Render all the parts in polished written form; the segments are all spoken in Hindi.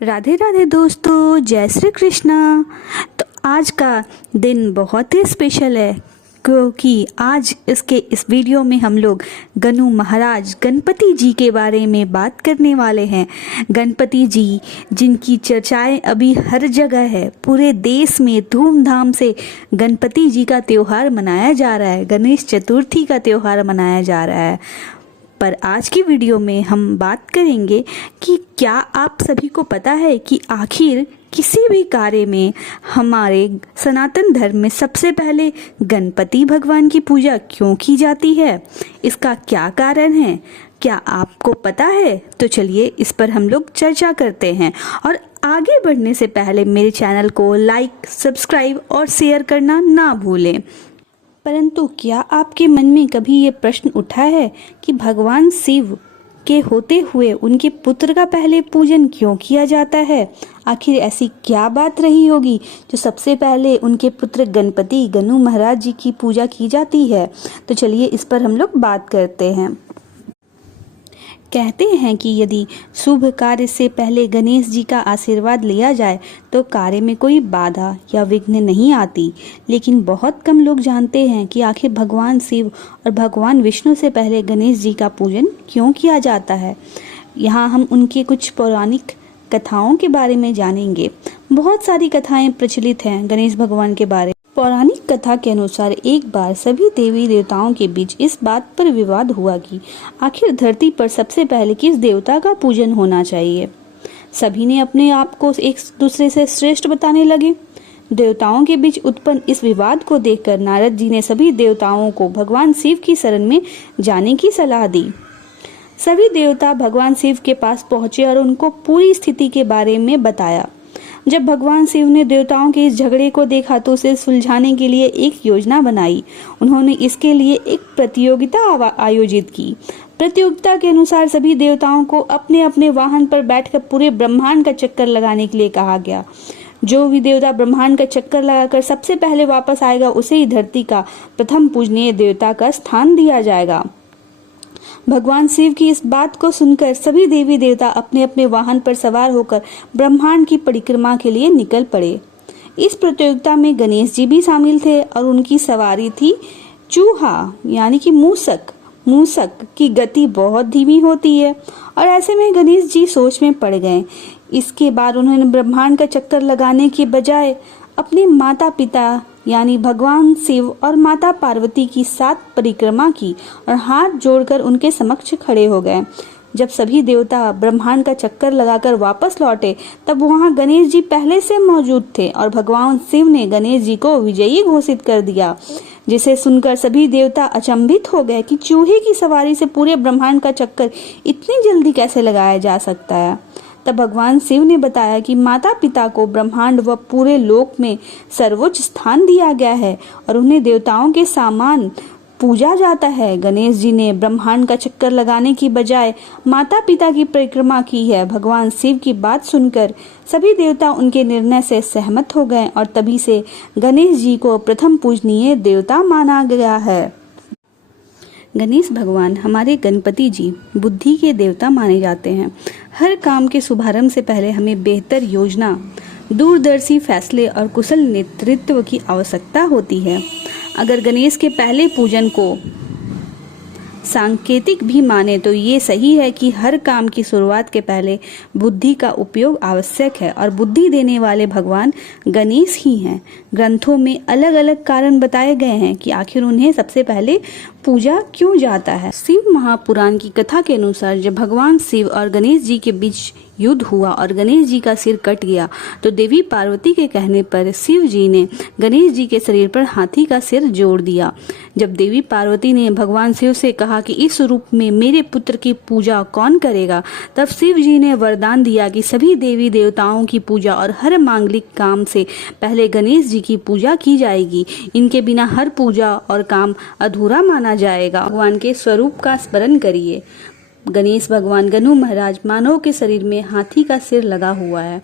राधे राधे दोस्तों, जय श्री कृष्णा। तो आज का दिन बहुत ही स्पेशल है क्योंकि आज इस वीडियो में हम लोग गनु महाराज गणपति जी के बारे में बात करने वाले हैं। गणपति जी जिनकी चर्चाएं अभी हर जगह है, पूरे देश में धूमधाम से गणपति जी का त्योहार मनाया जा रहा है, गणेश चतुर्थी का त्योहार मनाया जा रहा है। पर आज की वीडियो में हम बात करेंगे कि क्या आप सभी को पता है कि आखिर किसी भी कार्य में हमारे सनातन धर्म में सबसे पहले गणपति भगवान की पूजा क्यों की जाती है, इसका क्या कारण है, क्या आपको पता है? तो चलिए इस पर हम लोग चर्चा करते हैं। और आगे बढ़ने से पहले मेरे चैनल को लाइक, सब्सक्राइब और शेयर करना ना भूलें। परंतु क्या आपके मन में कभी ये प्रश्न उठा है कि भगवान शिव के होते हुए उनके पुत्र का पहले पूजन क्यों किया जाता है? आखिर ऐसी क्या बात रही होगी जो सबसे पहले उनके पुत्र गणपति गनु महाराज जी की पूजा की जाती है? तो चलिए इस पर हम लोग बात करते हैं। कहते हैं कि यदि शुभ कार्य से पहले गणेश जी का आशीर्वाद लिया जाए तो कार्य में कोई बाधा या विघ्न नहीं आती। लेकिन बहुत कम लोग जानते हैं कि आखिर भगवान शिव और भगवान विष्णु से पहले गणेश जी का पूजन क्यों किया जाता है। यहाँ हम उनके कुछ पौराणिक कथाओं के बारे में जानेंगे। बहुत सारी कथाएं प्रचलित हैं गणेश भगवान के बारे में। पौराणिक कथा के अनुसार एक बार सभी देवी देवताओं के बीच इस बात पर विवाद हुआ कि आखिर धरती पर सबसे पहले किस देवता का पूजन होना चाहिए। सभी ने अपने आप को एक दूसरे से श्रेष्ठ बताने लगे। देवताओं के बीच उत्पन्न इस विवाद को देखकर नारद जी ने सभी देवताओं को भगवान शिव की शरण में जाने की सलाह दी। सभी देवता भगवान शिव के पास पहुंचे और उनको पूरी स्थिति के बारे में बताया। जब भगवान शिव ने देवताओं के इस झगड़े को देखा तो उसे सुलझाने के लिए एक योजना बनाई। उन्होंने इसके लिए एक प्रतियोगिता आयोजित की। प्रतियोगिता के अनुसार सभी देवताओं को अपने अपने वाहन पर बैठकर पूरे ब्रह्मांड का चक्कर लगाने के लिए कहा गया। जो भी देवता ब्रह्मांड का चक्कर लगाकर सबसे पहले वापस आएगा उसे ही धरती का प्रथम पूजनीय देवता का स्थान दिया जाएगा। भगवान शिव की इस बात को सुनकर सभी देवी देवता अपने अपने वाहन पर सवार होकर ब्रह्मांड की परिक्रमा के लिए निकल पड़े। इस प्रतियोगिता में गणेश जी भी शामिल थे और उनकी सवारी थी चूहा यानी कि मूसक। मूसक की गति बहुत धीमी होती है और ऐसे में गणेश जी सोच में पड़ गए। इसके बाद उन्होंने ब्रह्मांड का चक्कर लगाने के बजाय अपने माता पिता यानी भगवान शिव और माता पार्वती की 7 परिक्रमा की और हाथ जोड़कर उनके समक्ष खड़े हो गए। जब सभी देवता ब्रह्मांड का चक्कर लगाकर वापस लौटे तब वहां गणेश जी पहले से मौजूद थे और भगवान शिव ने गणेश जी को विजयी घोषित कर दिया, जिसे सुनकर सभी देवता अचंभित हो गए कि चूहे की सवारी से पूरे ब्रह्मांड का चक्कर इतनी जल्दी कैसे लगाया जा सकता है। तब भगवान शिव ने बताया कि माता पिता को ब्रह्मांड व पूरे लोक में सर्वोच्च स्थान दिया गया है और उन्हें देवताओं के समान पूजा जाता है। गणेश जी ने ब्रह्मांड का चक्कर लगाने की बजाय माता पिता की परिक्रमा की है। भगवान शिव की बात सुनकर सभी देवता उनके निर्णय से सहमत हो गए और तभी से गणेश जी को प्रथम पूजनीय देवता माना गया है। गणेश भगवान हमारे गणपति जी बुद्धि के देवता माने जाते हैं। हर काम के शुभारंभ से पहले हमें बेहतर योजना, दूरदर्शी फैसले और कुशल नेतृत्व की आवश्यकता होती है। अगर गणेश के पहले पूजन को सांकेतिक भी माने तो ये सही है कि हर काम की शुरुआत के पहले बुद्धि का उपयोग आवश्यक है और बुद्धि देने वाले भगवान गणेश ही हैं। ग्रंथों में अलग अलग कारण बताए गए हैं कि आखिर उन्हें सबसे पहले पूजा क्यों जाता है। शिव महापुराण की कथा के अनुसार जब भगवान शिव और गणेश जी के बीच युद्ध हुआ और गणेश जी का सिर कट गया तो देवी पार्वती के कहने पर शिव जी ने गणेश जी के शरीर पर हाथी का सिर जोड़ दिया। जब देवी पार्वती ने भगवान शिव से कहा कि इस रूप में मेरे पुत्र की पूजा कौन करेगा, तब शिव जी ने वरदान दिया कि सभी देवी देवताओं की पूजा और हर मांगलिक काम से पहले गणेश जी की पूजा की जाएगी। इनके बिना हर पूजा और काम अधूरा माना जाएगा। भगवान के स्वरूप का स्मरण करिए। गणेश भगवान गनु महाराज मानव के शरीर में हाथी का सिर लगा हुआ है।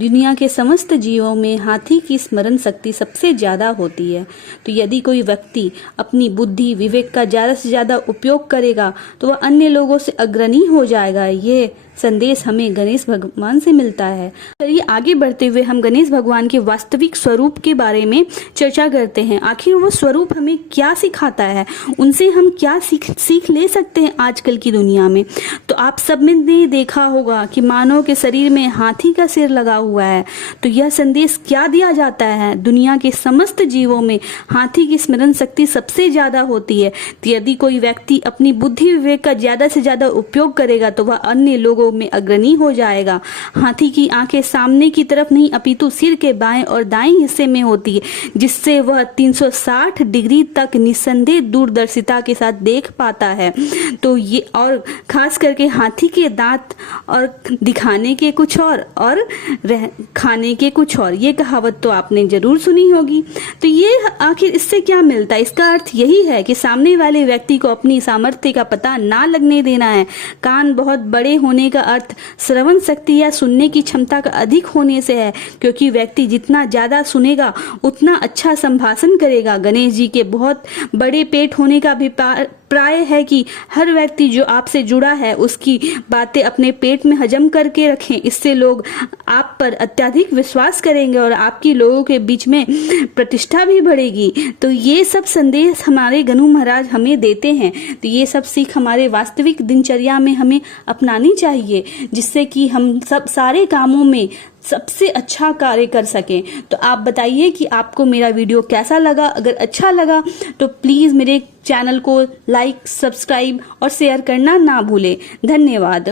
दुनिया के समस्त जीवों में हाथी की स्मरण शक्ति सबसे ज्यादा होती है। तो यदि कोई व्यक्ति अपनी बुद्धि विवेक का ज्यादा से ज्यादा उपयोग करेगा तो वह अन्य लोगों से अग्रणी हो जाएगा। ये संदेश हमें गणेश भगवान से मिलता है। चलिए आगे बढ़ते हुए हम गणेश भगवान के वास्तविक स्वरूप के बारे में चर्चा करते हैं। आखिर वो स्वरूप हमें क्या सिखाता है, उनसे हम क्या सीख ले सकते हैं आजकल की दुनिया में। तो आप सब ने देखा होगा कि मानव के शरीर में हाथी का सिर लगा हुआ है। तो यह संदेश क्या दिया जाता है, दुनिया के समस्त जीवों में हाथी की स्मरण शक्ति सबसे ज्यादा होती है। तो यदि कोई व्यक्ति अपनी बुद्धि विवेक का ज्यादा से ज्यादा उपयोग करेगा तो वह अन्य लोगों में अग्रणी हो जाएगा। हाथी की आंखें सामने की तरफ नहीं अपितु सिर के बाएं और दाएं हिस्से में होती है, जिससे वह 360 डिग्री तक निस्संदेह दूरदर्शिता के साथ देख पाता है। तो ये और खास करके हाथी के दांत और दिखाने के कुछ और खाने के कुछ और, ये कहावत तो आपने जरूर सुनी होगी। तो ये आखिर इससे क्या मिलता है? इसका अर्थ यही है कि सामने वाले व्यक्ति को अपनी सामर्थ्य का पता ना लगने देना है। कान बहुत बड़े होने का अर्थ श्रवण शक्ति या सुनने की क्षमता का अधिक होने से है, क्योंकि व्यक्ति जितना ज्यादा सुनेगा उतना अच्छा संभाषण करेगा। गणेश जी के बहुत बड़े पेट होने का भी प्राय है कि हर व्यक्ति जो आपसे जुड़ा है उसकी बातें अपने पेट में हजम करके रखें। इससे लोग आप पर अत्यधिक विश्वास करेंगे और आपकी लोगों के बीच में प्रतिष्ठा भी बढ़ेगी। तो ये सब संदेश हमारे गणु महाराज हमें देते हैं। तो ये सब सीख हमारे वास्तविक दिनचर्या में हमें अपनानी चाहिए, जिससे कि हम सब सारे कामों में सबसे अच्छा कार्य कर सकें। तो आप बताइए कि आपको मेरा वीडियो कैसा लगा। अगर अच्छा लगा तो प्लीज़ मेरे चैनल को लाइक, सब्सक्राइब और शेयर करना ना भूलें। धन्यवाद।